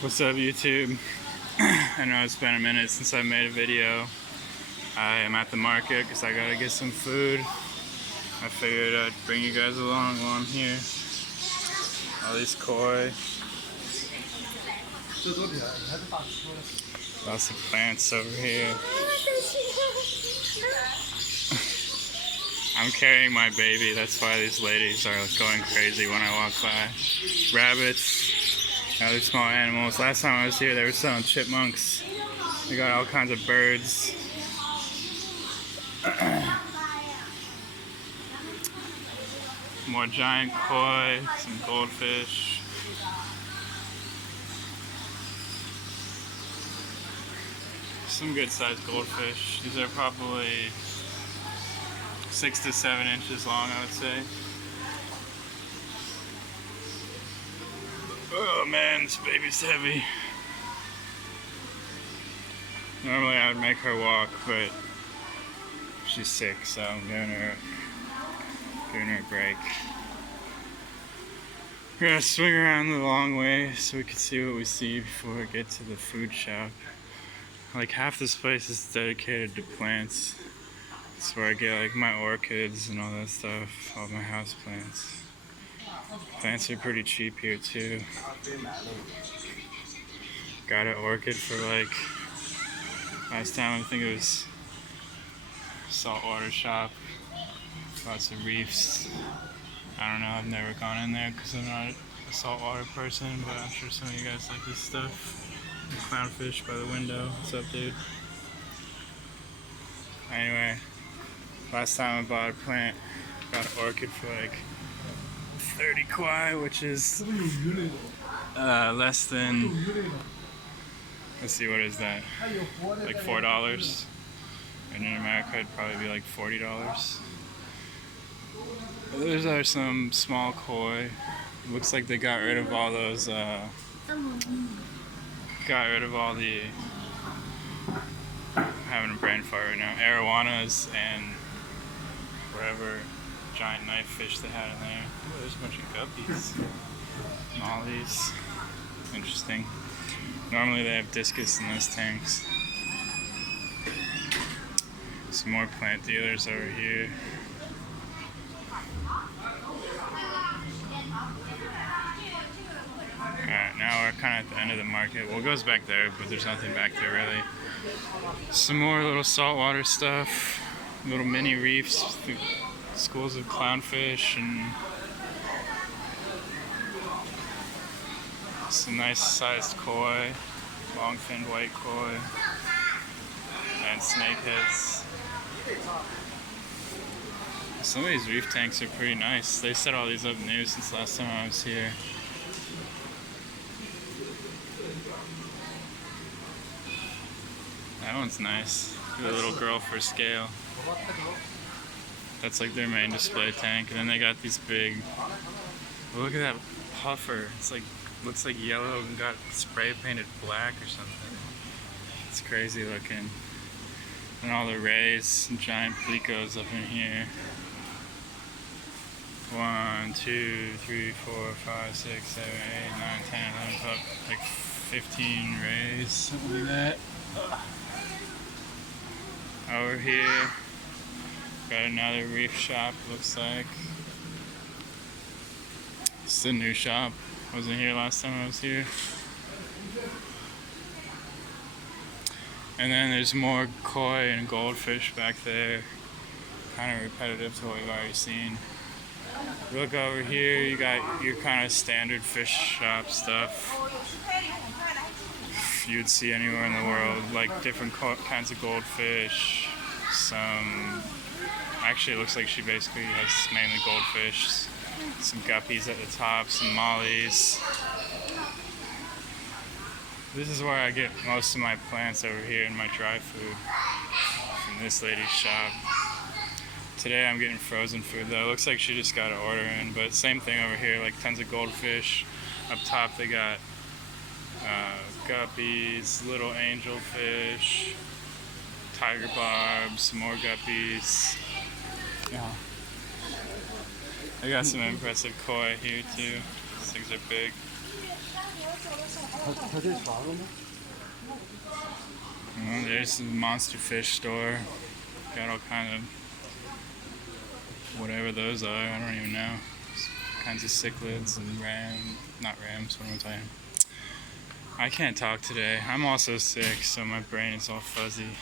What's up, YouTube? I know it's been a minute since I made a video. I am at the market because I gotta get some food. I figured I'd bring you guys along while I'm here. All these koi. Lots of plants over here. I'm carrying my baby, that's why these ladies are going crazy when I walk by. Rabbits, other small animals. Last time I was here, they were selling chipmunks. They got all kinds of birds. More giant koi, some goldfish. Some good sized goldfish. These are probably 6 to 7 inches long, I would say. Oh man, this baby's heavy. Normally I would make her walk, but she's sick, so I'm giving her a break. We're gonna swing around the long way so we can see what we see before we get to the food shop. Like half this place is dedicated to plants. That's where I get like my orchids and all that stuff, all my house plants. Plants are pretty cheap here too. Got an orchid for like, last time I think it was saltwater shop. Lots of reefs. I don't know, I've never gone in there because I'm not a saltwater person, but I'm sure some of you guys like this stuff. Clownfish by the window. What's up, dude? Anyway, last time I bought a plant, got an orchid for like 30 kwai, which is less than, let's see, what is that? Like $4. And in America it'd probably be like $40. Those are some small koi. Looks like they got rid of all those, I'm having a brain fart right now, arowanas and whatever giant knife fish they had in there. Ooh, there's a bunch of guppies. Mollies. Interesting. Normally they have discus in those tanks. Some more plant dealers over here. Alright, now we're kind of at the end of the market. Well, it goes back there, but there's nothing back there really. Some more little saltwater stuff, little mini reefs, schools of clownfish, and some nice sized koi, long-finned white koi, and snakeheads. Some of these reef tanks are pretty nice. They set all these up new since last time I was here. That one's nice. The little girl for scale. That's like their main display tank. And then they got these big, look at that puffer. It's like, looks like yellow and got spray painted black or something. It's crazy looking. And all the rays and giant plecos up in here. 1, 2, 3, 4, 5, 6, 7, 8, 9, 10, 11, like 15 rays, something like that. Over here, got another reef shop, looks like. It's a new shop. Wasn't here last time I was here. And then there's more koi and goldfish back there. Kind of repetitive to what we've already seen. Look over here, you got your kind of standard fish shop stuff you'd see anywhere in the world, like different kinds of goldfish. Some, actually it looks like she basically has mainly goldfish. Some guppies at the top, some mollies. This is where I get most of my plants over here in my dry food, from this lady's shop. Today I'm getting frozen food though. It looks like she just got an order in, but same thing over here, like tons of goldfish. Up top they got guppies, little angelfish, tiger barbs, more guppies. Yeah. They got some impressive koi here too. These things are big. Well, there's the monster fish store. Got all kind of whatever those are. I don't even know. Kinds of cichlids and not rams. What am I talking? I can't talk today. I'm also sick, so my brain is all fuzzy.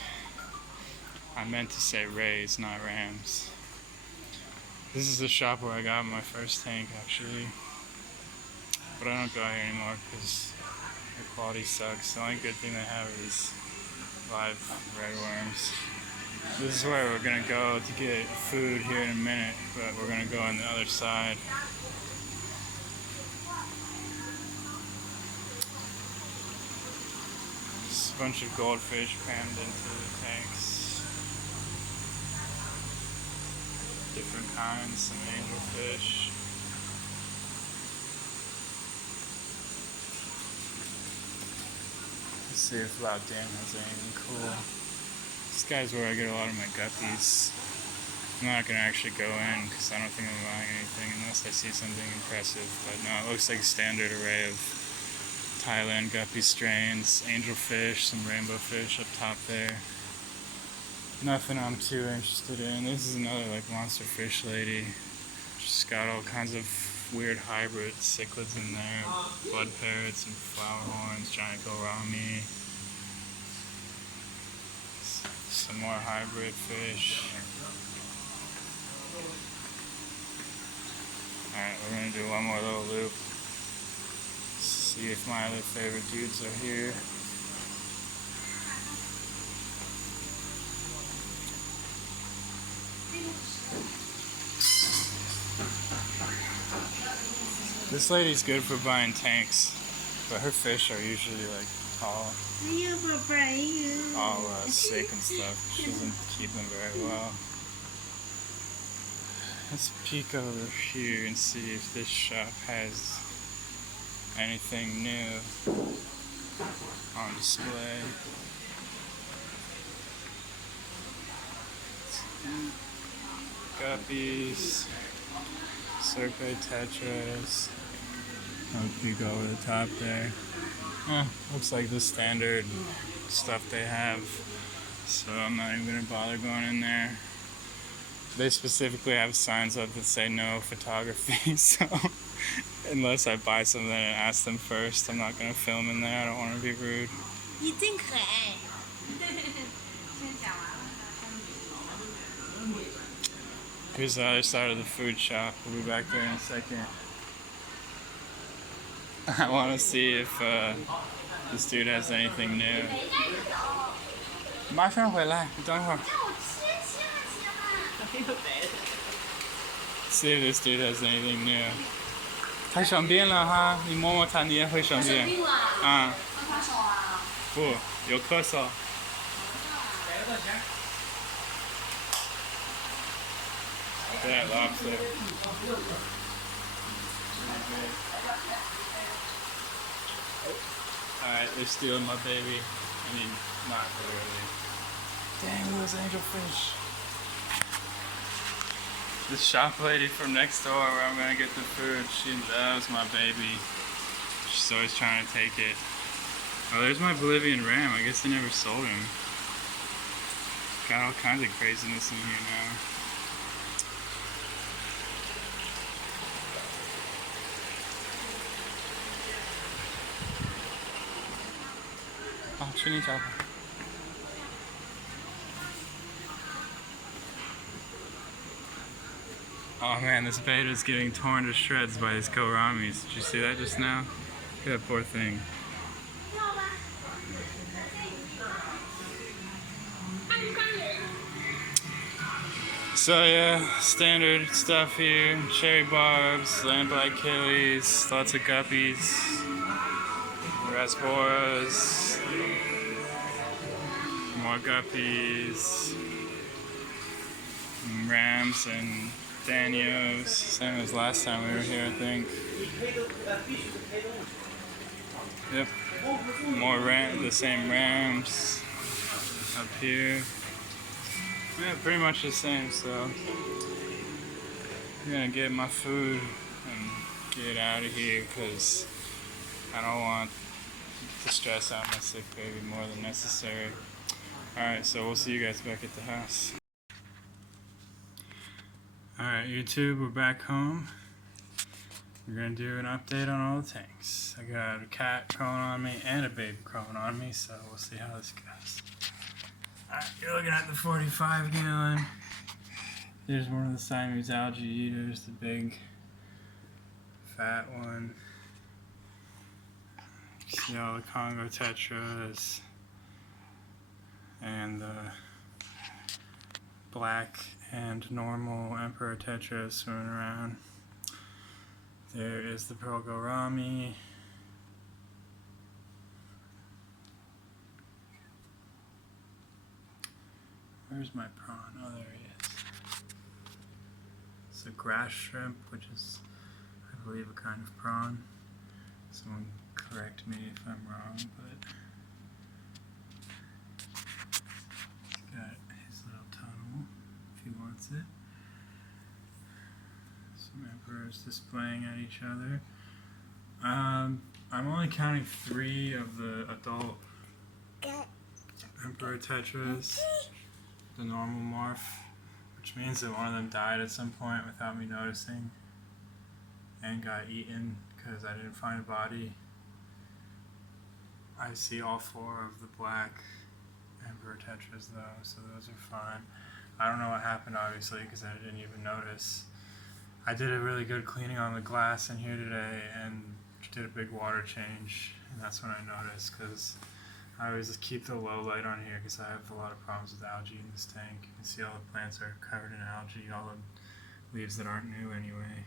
I meant to say rays, not rams. This is the shop where I got my first tank, actually. But I don't go here anymore because the quality sucks. The only good thing they have is live redworms. This is where we're gonna go to get food here in a minute, but we're gonna go on the other side. Just a bunch of goldfish crammed into the tanks. Different kinds, some angelfish. Let's see if Loud Dam has anything cool. This guy's where I get a lot of my guppies. I'm not going to actually go in because I don't think I'm buying anything unless I see something impressive. But no, it looks like a standard array of Thailand guppy strains, angelfish, some rainbow fish up top there. Nothing I'm too interested in. This is another like monster fish lady. Just got all kinds of weird hybrid cichlids in there, blood parrots and flower horns, giant gourami. Some more hybrid fish. Alright, we're gonna do one more little loop. See if my other favorite dudes are here. This lady's good for buying tanks, but her fish are usually like all sick and stuff. She doesn't keep them very well. Let's peek over here and see if this shop has anything new on display. Guppies, Serpe tetras. I'll peek over the top there. Looks like the standard stuff they have, so I'm not even gonna bother going in there. They specifically have signs up that say no photography, so unless I buy something and ask them first, I'm not gonna film in there. I don't want to be rude. Here's the other side of the food shop. We'll be back there in a second. I want to see if this dude has anything new. 马上回来，你等会儿。See if this dude has anything new. 他生病了哈，你摸摸他，你也会生病。啊。不，有咳嗽。That lobster. Alright, they're stealing my baby. I mean, not literally. Dang, those angelfish. This shop lady from next door where I'm gonna get the food, she loves my baby. She's always trying to take it. Oh, there's my Bolivian ram. I guess they never sold him. Got all kinds of craziness in here now. Oh, Chini Chapa. Oh man, this beta is getting torn to shreds by these gouramis. Did you see that just now? Look at that poor thing. So yeah, standard stuff here. Cherry barbs, lamplight killies, lots of guppies, rasboras, more guppies, rams and Danios, same as last time we were here, I think. Yep, more the same rams up here. Yeah, pretty much the same, so I'm gonna get my food and get out of here because I don't want to stress out my sick baby more than necessary. Alright, so we'll see you guys back at the house. Alright, YouTube, we're back home. We're going to do an update on all the tanks. I got a cat crawling on me and a baby crawling on me, so we'll see how this goes. Alright, you're looking at the 45 gallon. There's one of the Siamese algae eaters, the big fat one. See all the Congo tetras and the black and normal emperor tetras swimming around. There is the pearl gourami. Where's my prawn? Oh, there he is. It's a grass shrimp, which is, I believe, a kind of prawn. Someone correct me if I'm wrong, but he's got his little tunnel if he wants it. Some emperors displaying at each other. I'm only counting 3 of the adult emperor tetras, the normal morph, which means that one of them died at some point without me noticing and got eaten because I didn't find a body. I see all 4 of the black emperor tetras though, so those are fine. I don't know what happened obviously because I didn't even notice. I did a really good cleaning on the glass in here today and did a big water change, and that's when I noticed, because I always just keep the low light on here because I have a lot of problems with algae in this tank. You can see all the plants are covered in algae, all the leaves that aren't new anyway.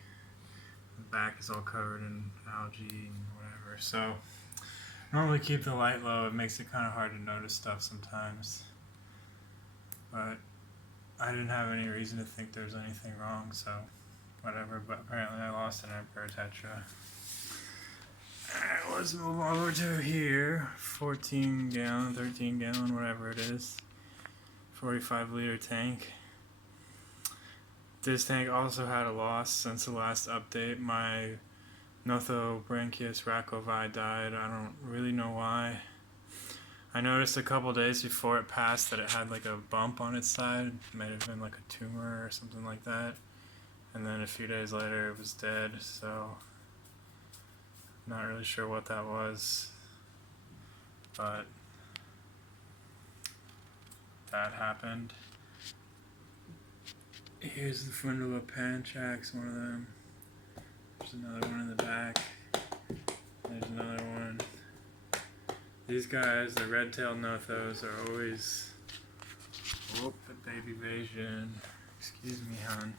The back is all covered in algae and whatever, so normally keep the light low. It makes it kind of hard to notice stuff sometimes, but I didn't have any reason to think there's anything wrong, so whatever. But apparently I lost an emperor tetra. Alright, let's move over to here. 14 gallon, 13 gallon, whatever it is. 45 liter tank. This tank also had a loss since the last update. My Nothobranchius racovi died. I don't really know why. I noticed a couple days before it passed that it had like a bump on its side. It might have been like a tumor or something like that. And then a few days later it was dead, so not really sure what that was, but that happened. Here's the Fundula panchax, one of them. There's another one in the back. There's another one. These guys, the red-tailed nothos, are always... Whoop, the baby Bayesian. Excuse me, hon.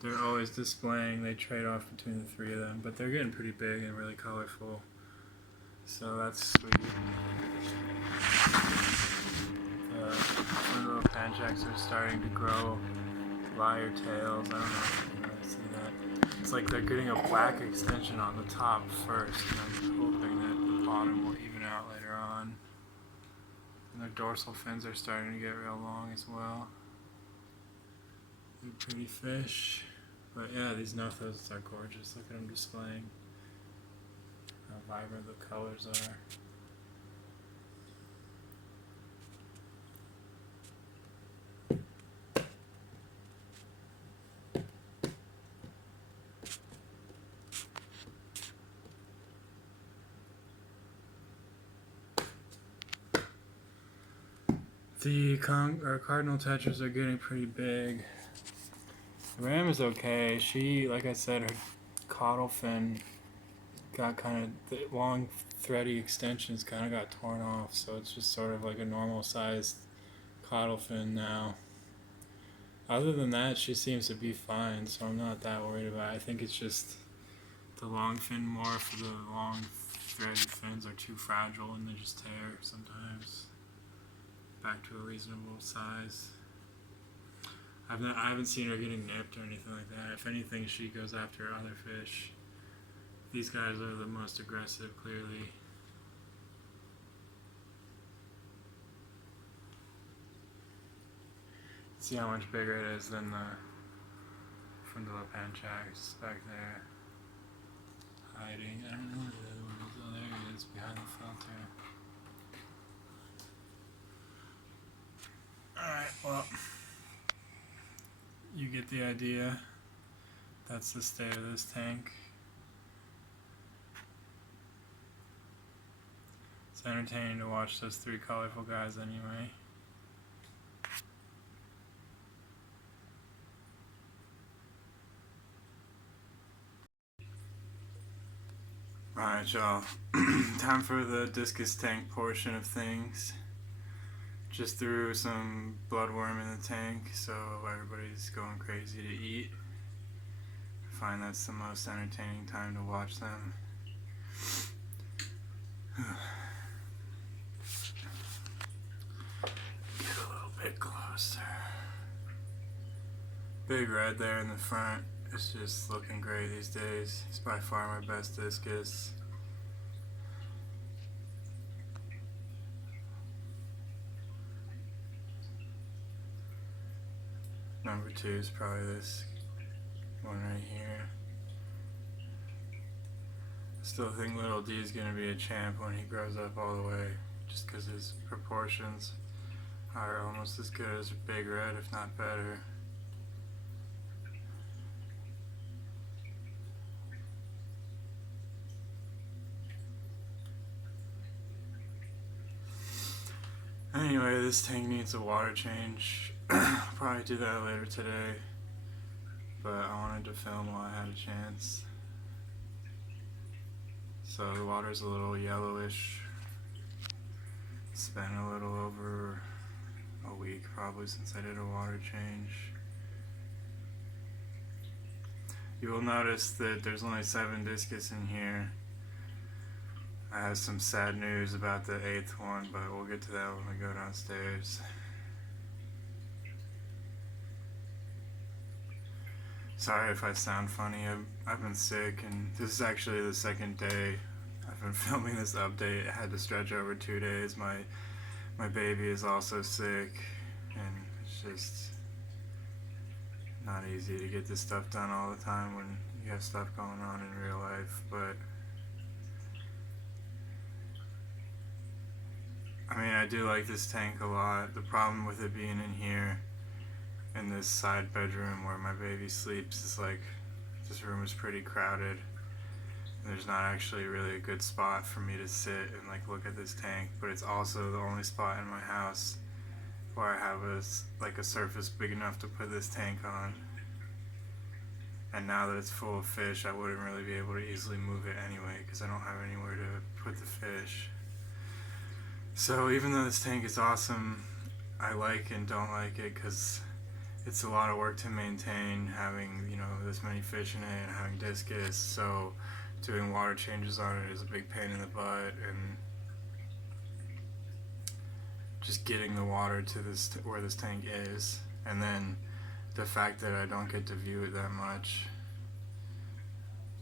They're always displaying. They trade off between the 3 of them, but they're getting pretty big and really colorful, so that's sweet. The little panchax are starting to grow lyre tails. I don't know if you can really see that. It's like they're getting a black extension on the top first, and I'm hoping that the bottom will even out later on. And their dorsal fins are starting to get real long as well. Pretty fish. But yeah, these nothos are gorgeous. Look at them displaying how vibrant the colors are. The cardinal tetras are getting pretty big. The ram is okay. She, like I said, her caudal fin got kind of, the long thready extensions kind of got torn off, so it's just sort of like a normal sized caudal fin now. Other than that, she seems to be fine, so I'm not that worried about it. I think it's just the long fin morph, the long thready fins are too fragile and they just tear sometimes back to a reasonable size. I haven't seen her getting nipped or anything like that. If anything, she goes after other fish. These guys are the most aggressive, clearly. See how much bigger it is than the Fundula panchax back there. hiding. I don't know where the other one is. Oh, there he is, behind the filter. Alright, well, you get the idea. That's the state of this tank. It's entertaining to watch those three colorful guys anyway. Alright, y'all. Time for the discus tank portion of things. Just threw some bloodworm in the tank, so everybody's going crazy to eat. I find that's the most entertaining time to watch them. Get a little bit closer. Big red there in the front. It's just looking great these days. It's by far my best discus. Number 2 is probably this one right here. I still think little D is going to be a champ when he grows up all the way, just because his proportions are almost as good as Big Red, if not better. Anyway, this tank needs a water change. I'll probably do that later today, but I wanted to film while I had a chance. So the water's a little yellowish. It's been a little over a week probably since I did a water change. You will notice that there's only 7 discus in here. I have some sad news about the 8th one, but we'll get to that when we go downstairs. Sorry if I sound funny. I've been sick, and this is actually the 2nd day I've been filming this update. It had to stretch over 2 days. My baby is also sick, and it's just not easy to get this stuff done all the time when you have stuff going on in real life, but I mean, I do like this tank a lot. The problem with it being in here, in this side bedroom where my baby sleeps, is like, this room is pretty crowded. There's not actually really a good spot for me to sit and like look at this tank, but it's also the only spot in my house where I have a surface big enough to put this tank on. And now that it's full of fish, I wouldn't really be able to easily move it anyway because I don't have anywhere to put the fish. So even though this tank is awesome, I like and don't like it because it's a lot of work to maintain, having, you know, this many fish in it and having discus. So doing water changes on it is a big pain in the butt, and just getting the water to this where this tank is, and then the fact that I don't get to view it that much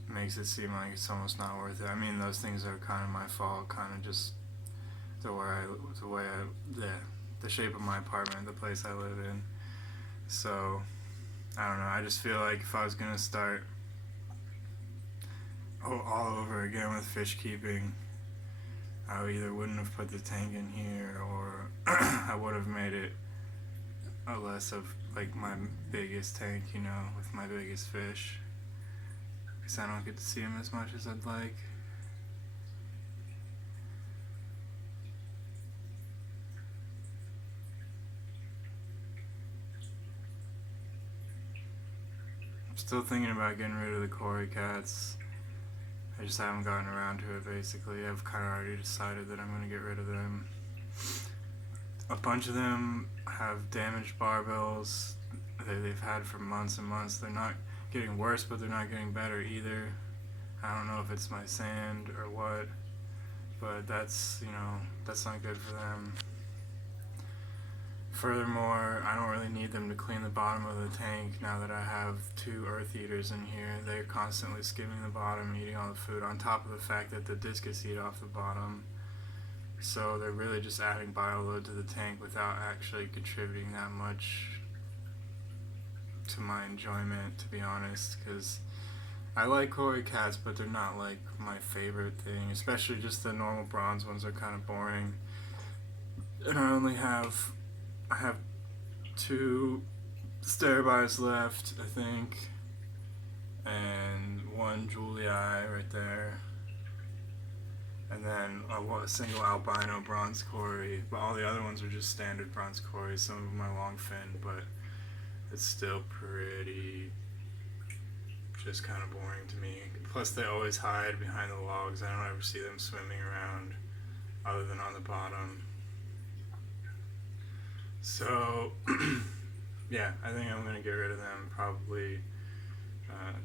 makes it seem like it's almost not worth it. I mean, those things are kind of my fault, kind of just the shape of my apartment, the place I live in. So I don't know, I just feel like if I was gonna start all over again with fish keeping, I either wouldn't have put the tank in here, or I would have made it a less of like my biggest tank, you know, with my biggest fish, because I don't get to see them as much as I'd like. I'm still thinking about getting rid of the Cory cats. I just haven't gotten around to it, basically. I've kind of already decided that I'm going to get rid of them. A bunch of them have damaged barbells that they've had for months and months. They're not getting worse, but they're not getting better either. I don't know if it's my sand or what, but that's, you know, that's not good for them. Furthermore, I don't really need them to clean the bottom of the tank now that I have 2 earth eaters in here. They're constantly skimming the bottom, eating all the food, on top of the fact that the discus eat off the bottom. So they're really just adding bioload to the tank without actually contributing that much to my enjoyment, to be honest, because I like koi cats, but they're not like my favorite thing. Especially just the normal bronze ones are kind of boring. And I have two Starbucks left, I think, and one Julii right there, and then a single albino bronze Cory. But all the other ones are just standard bronze Cories. Some of them are long fin, but it's still pretty just kind of boring to me. Plus, they always hide behind the logs. I don't ever see them swimming around other than on the bottom. So, yeah, I think I'm going to get rid of them. Probably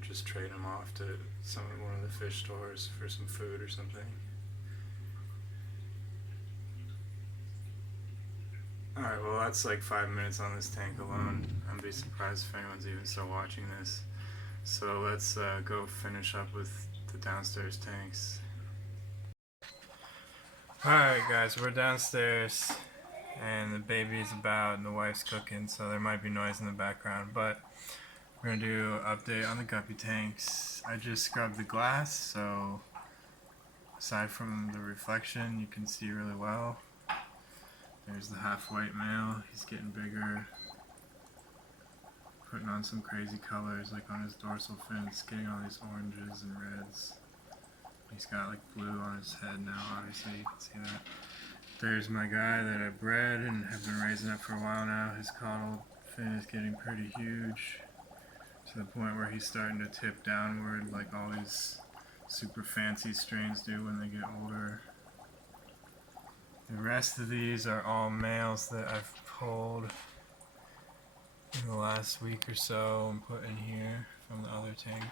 just trade them off to one of the fish stores for some food or something. Alright, well, that's like 5 minutes on this tank alone. I'd be surprised if anyone's even still watching this. So let's go finish up with the downstairs tanks. Alright guys, we're downstairs and the baby's about and the wife's cooking, so there might be noise in the background, but we're going to do an update on the guppy tanks. I just scrubbed the glass, so aside from the reflection you can see really well. There's the half-white male, he's getting bigger, putting on some crazy colors like on his dorsal fins, getting all these oranges and reds. He's got like blue on his head now, obviously you can see that. There's my guy that I bred and have been raising up for a while now. His caudal fin is getting pretty huge, to the point where he's starting to tip downward like all these super fancy strains do when they get older. The rest of these are all males that I've pulled in the last week or so and put in here from the other tank.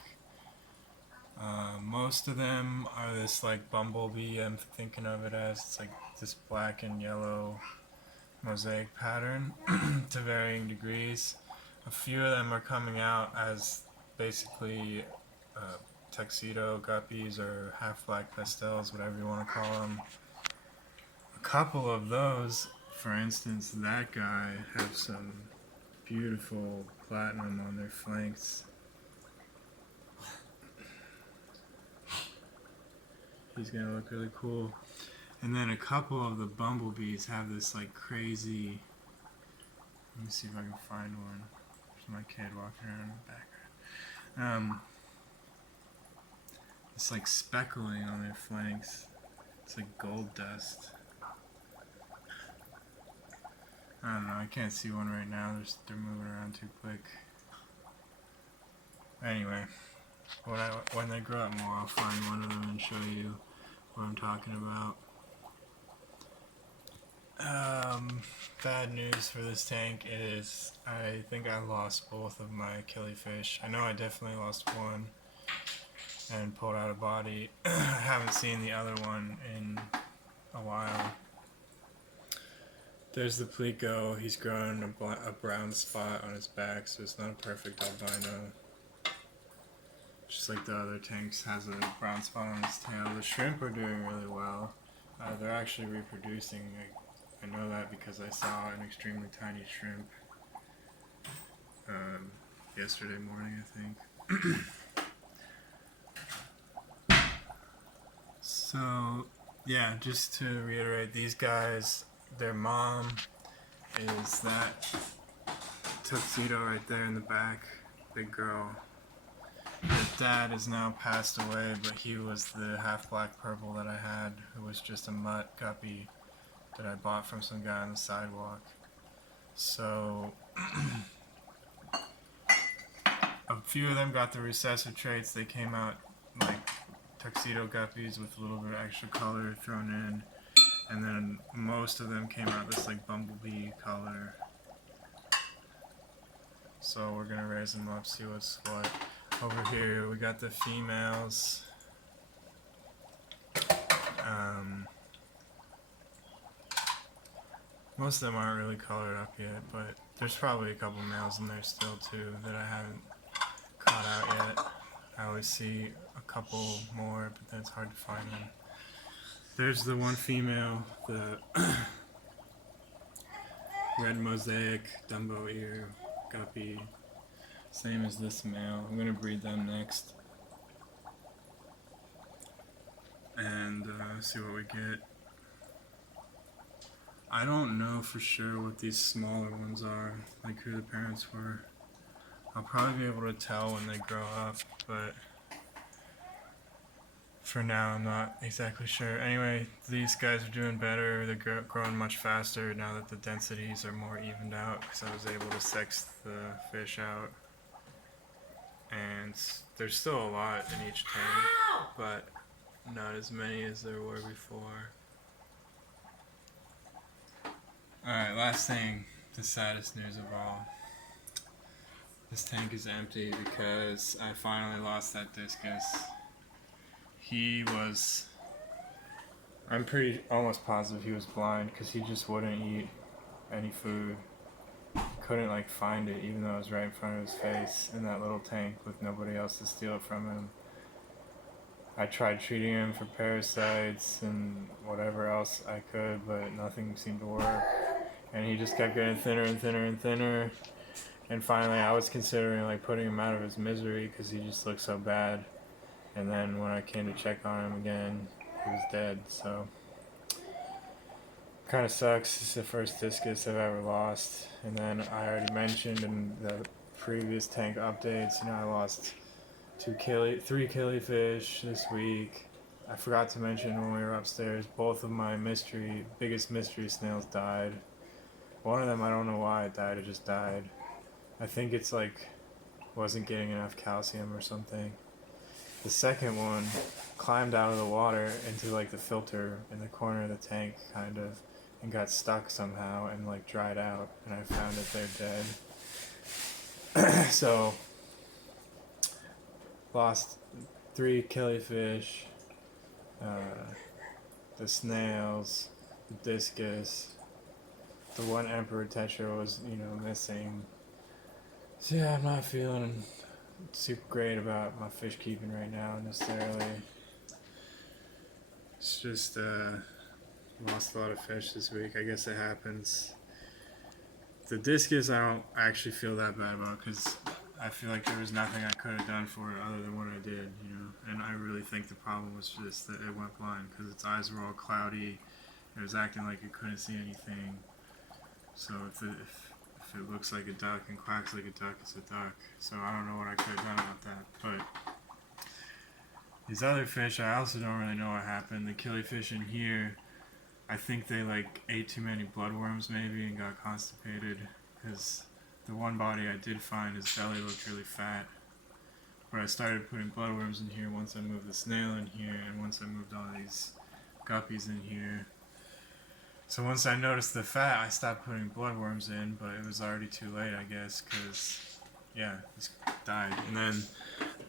Most of them are this like bumblebee, I'm thinking of it as. It's like this black and yellow mosaic pattern to varying degrees. A few of them are coming out as basically tuxedo guppies or half black pastels, whatever you want to call them. A couple of those, for instance, that guy, have some beautiful platinum on their flanks. He's gonna look really cool. And then a couple of the bumblebees have this like crazy, let me see if I can find one. There's my kid walking around in the background. It's like speckling on their flanks. It's like gold dust. I don't know, I can't see one right now. They're moving around too quick. Anyway, when they grow up more, I'll find one of them and show you what I'm talking about. Bad news for this tank is I think I lost both of my killifish. I know I definitely lost one and pulled out a body. I haven't seen the other one in a while. There's the Plico. He's growing a brown spot on his back, so it's not a perfect albino. Just like the other tanks, has a brown spot on his tail. The shrimp are doing really well. They're actually reproducing. I know that because I saw an extremely tiny shrimp yesterday morning, I think. So, yeah, just to reiterate, these guys, their mom is that tuxedo right there in the back, big girl. Their dad is now passed away, but he was the half black purple that I had, who was just a mutt guppy that I bought from some guy on the sidewalk. So a few of them got the recessive traits. They came out like tuxedo guppies with a little bit of extra color thrown in, and then most of them came out this like bumblebee color. So we're gonna raise them up, see what's what. Over here we got the females. Most of them aren't really colored up yet, but there's probably a couple males in there still too that I haven't caught out yet. I always see a couple more, but then it's hard to find them. There's the one female, the red mosaic Dumbo ear guppy, same as this male. I'm gonna breed them next. and see what we get. I don't know for sure what these smaller ones are, like who the parents were. I'll probably be able to tell when they grow up, but for now I'm not exactly sure. Anyway, these guys are doing better. They're growing much faster now that the densities are more evened out, because I was able to sex the fish out. And there's still a lot in each tank, but not as many as there were before. Alright, last thing, the saddest news of all. This tank is empty because I finally lost that discus. He was, I'm pretty almost positive he was blind, because he just wouldn't eat any food. Couldn't like find it, even though it was right in front of his face in that little tank with nobody else to steal it from him. I tried treating him for parasites and whatever else I could, but nothing seemed to work. And he just kept getting thinner and thinner and thinner. And finally I was considering like putting him out of his misery, because he just looked so bad. And then when I came to check on him again, he was dead. So kind of sucks. It's the first discus I've ever lost. And then I already mentioned in the previous tank updates, I lost 3 killifish this week. I forgot to mention when we were upstairs, both of my biggest mystery snails died. One of them, I don't know why it died, it just died. I think it's like, wasn't getting enough calcium or something. The second one climbed out of the water into like the filter in the corner of the tank, kind of, and got stuck somehow and like dried out, and I found that they're dead. So lost 3 killifish, the snails, the discus, the one emperor tetra was missing. So yeah, I'm not feeling super great about my fish keeping right now necessarily. It's just lost a lot of fish this week. I guess it happens. The discus I don't actually feel that bad about, because I feel like there was nothing I could have done for it other than what I did, and I really think the problem was just that it went blind, because its eyes were all cloudy. It was acting like it couldn't see anything. So if it looks like a duck and quacks like a duck, it's a duck. So I don't know what I could have done about that. But these other fish, I also don't really know what happened. The killifish in here, I think they like ate too many bloodworms maybe and got constipated, because the one body I did find, his belly looked really fat. But I started putting bloodworms in here once I moved the snail in here, and once I moved all these guppies in here. So once I noticed the fat, I stopped putting bloodworms in, but it was already too late, I guess, because, yeah, this died. And then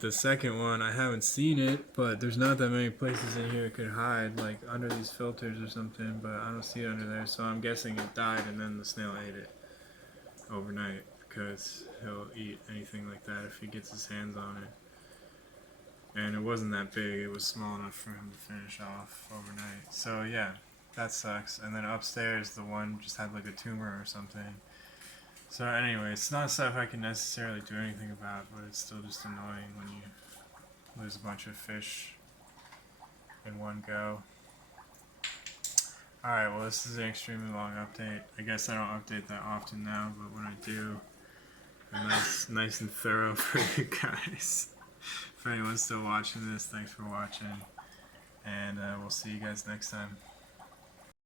the second one, I haven't seen it, but there's not that many places in here it could hide, like under these filters or something, but I don't see it under there, so I'm guessing it died and then the snail ate it overnight, because he'll eat anything like that if he gets his hands on it. And it wasn't that big, it was small enough for him to finish off overnight. So yeah, that sucks. And then upstairs, the one just had like a tumor or something. So anyway, it's not stuff I can necessarily do anything about, but it's still just annoying when you lose a bunch of fish in one go. Alright, well this is an extremely long update. I guess I don't update that often now, but when I do, I'm nice and thorough for you guys. If anyone's still watching this, thanks for watching, and we'll see you guys next time.